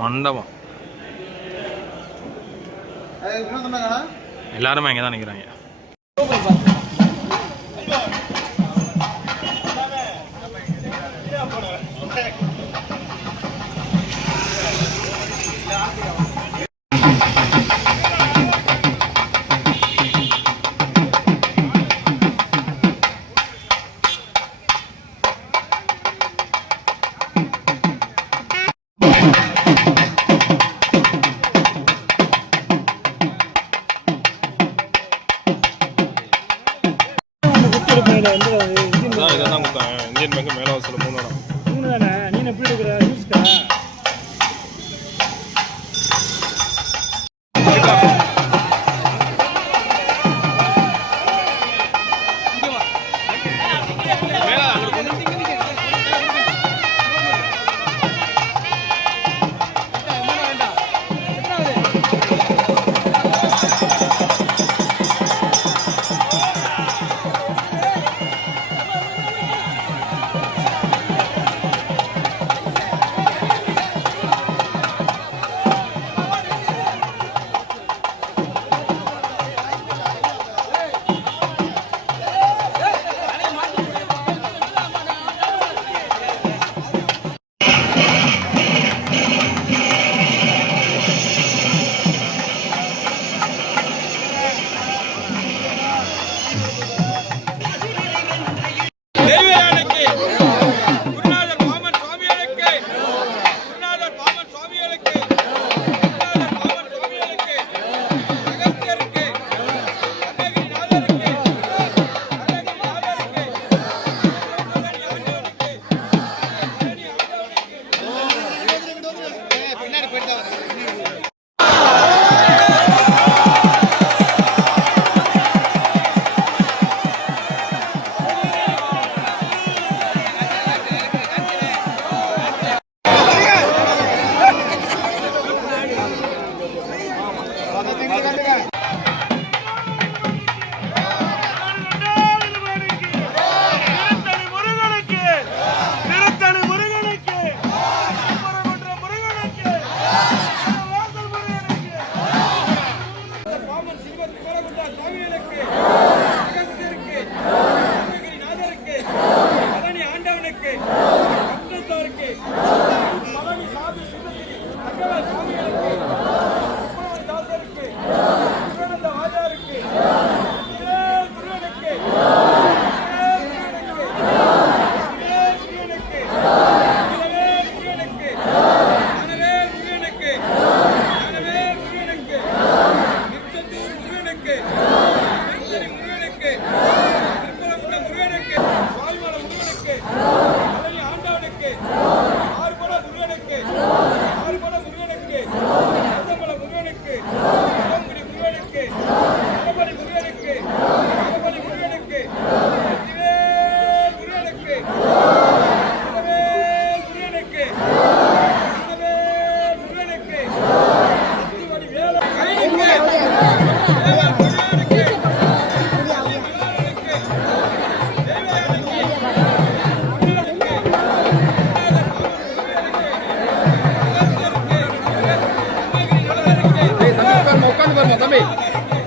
மண்டபம். எல்லாருமே இங்கே தான் நிற்கிறாங்க தான் கொடுத்தாங்க இந்தியன் பேங்க் மேலே வாசல் மூணு இடம் மேலே தோல்வி இலக்கு también, también.